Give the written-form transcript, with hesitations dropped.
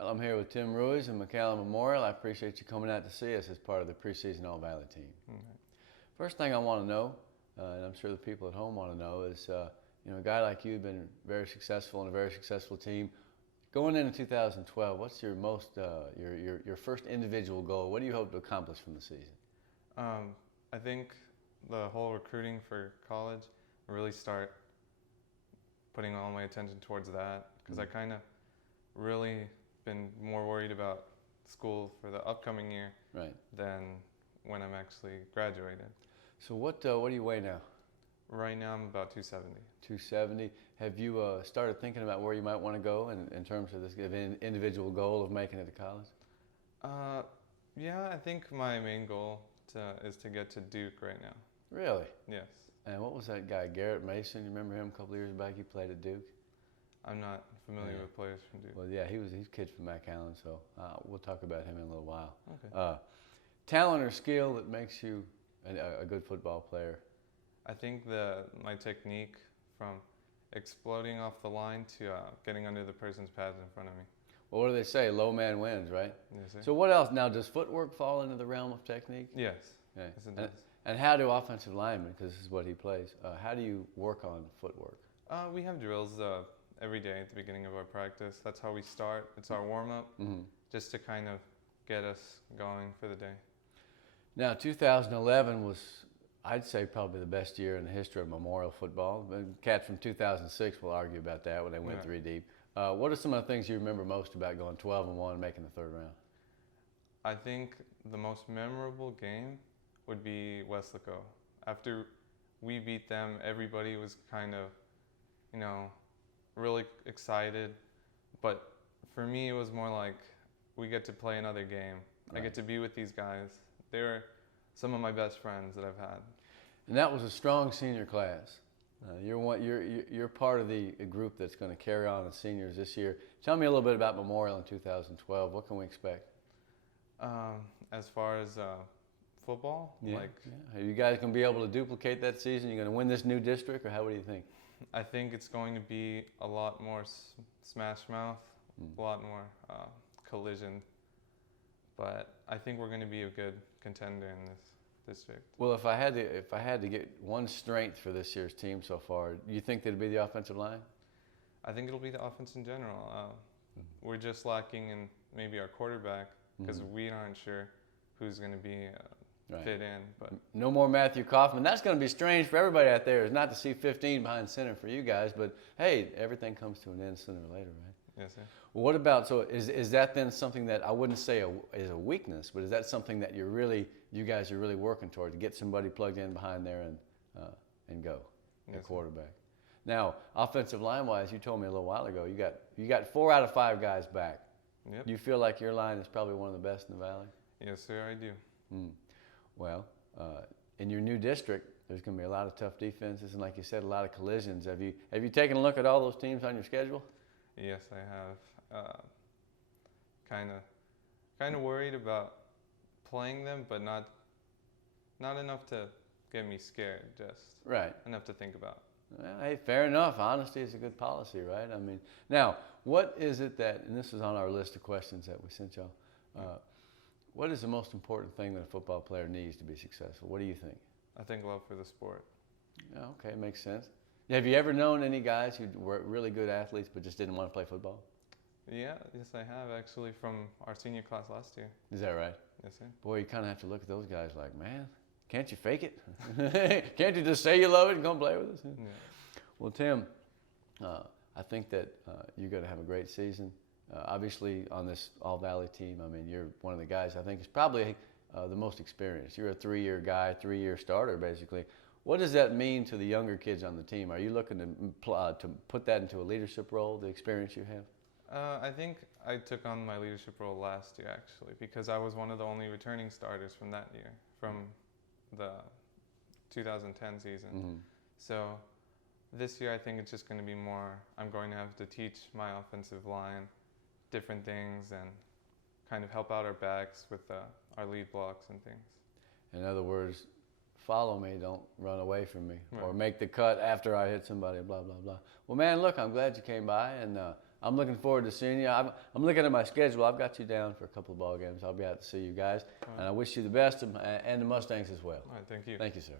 Well, I'm here with Tim Ruiz and McAllen Memorial. I appreciate you coming out to see us as part of the preseason All-Valley team. First thing I want to know, and I'm sure the people at home want to know, is a guy like you has been very successful in a very successful team. Going into 2012, what's your your first individual goal? What do you hope to accomplish from the season? I think the whole recruiting for college, really start putting all my attention towards that, because I kind of really been more worried about school for the upcoming year than when I'm actually graduated. So what do you weigh now? Right now I'm about 270. 270. Have you started thinking about where you might want to go in terms of this individual goal of making it to college? Yeah, I think my main goal is to get to Duke right now. Really? Yes. And what was that guy, Garrett Mason? You remember him a couple of years back? He played at Duke. I'm not familiar with players from Duke. Well, yeah, he's a kid from McAllen, so we'll talk about him in a little while. Okay. Talent or skill that makes you a good football player? I think my technique, from exploding off the line to getting under the person's pads in front of me. Well, what do they say? Low man wins, right? Yes, sir. So what else? Now, does footwork fall into the realm of technique? Yes. Okay. Yes, it does. And how do offensive linemen, because this is what he plays, how do you work on footwork? We have drills every day at the beginning of our practice. That's how we start. It's our warm-up, just to kind of get us going for the day. Now, 2011 was, I'd say, probably the best year in the history of Memorial football. The cats from 2006 will argue about that when they went 3 deep. What are some of the things you remember most about going 12-1 and making the third round? I think the most memorable game would be Weslaco. After we beat them, everybody was kind of, really excited. But for me, it was more like, we get to play another game. I get to be with these guys. They're some of my best friends that I've had. And that was a strong senior class. You're part of the group that's going to carry on the seniors this year. Tell me a little bit about Memorial in 2012. What can we expect? As far as football, Are you guys going to be able to duplicate that season? You're going to win this new district, or what do you think? I think it's going to be a lot more smash mouth, a lot more collision. But I think we're going to be a good contender in this district. Well, if I had to get one strength for this year's team so far, do you think that'd be the offensive line? I think it'll be the offense in general. We're just lacking in maybe our quarterback, because we aren't sure who's going to be fit in. But no more Matthew Kaufman. That's going to be strange for everybody out there. Is not to see 15 behind center for you guys, but hey, everything comes to an end sooner or later, right? Yes, sir. Well, what about, so is that then something that I wouldn't say is a weakness, but is that something that you guys are really working toward, to get somebody plugged in behind there and go, the quarterback? Now, offensive line-wise, you told me a little while ago, you got 4 out of 5 guys back. Yep. You feel like your line is probably one of the best in the Valley? Yes, sir, I do. Well, in your new district, there's going to be a lot of tough defenses, and like you said, a lot of collisions. Have you taken a look at all those teams on your schedule? Yes, I have. Kind of worried about playing them, but not enough to get me scared. Just enough to think about. Well, hey, fair enough. Honesty is a good policy, right? I mean, now, what is it that, and this is on our list of questions that we sent y'all, what is the most important thing that a football player needs to be successful? What do you think? I think love for the sport. Yeah, okay, makes sense. Have you ever known any guys who were really good athletes but just didn't want to play football? Yeah, yes, I have, actually, from our senior class last year. Is that right? Yes, sir. Boy, you kind of have to look at those guys like, man, can't you fake it? Can't you just say you love it and come play with us? Yeah. Well, Tim, I think that you're going to have a great season. Obviously, on this All-Valley team, I mean, you're one of the guys I think is probably the most experienced. You're a 3-year guy, 3-year starter, basically. What does that mean to the younger kids on the team? Are you looking to put that into a leadership role, the experience you have? I think I took on my leadership role last year, actually, because I was one of the only returning starters from that year, from the 2010 season. So this year, I think it's just going to be more, I'm going to have to teach my offensive line different things and kind of help out our backs with our lead blocks and things. In other words, follow me, don't run away from me, or make the cut after I hit somebody, blah, blah, blah. Well, man, look, I'm glad you came by, and I'm looking forward to seeing you. I'm looking at my schedule. I've got you down for a couple of ball games. I'll be out to see you guys. And I wish you the best, and the Mustangs as well. All right, thank you. Thank you, sir.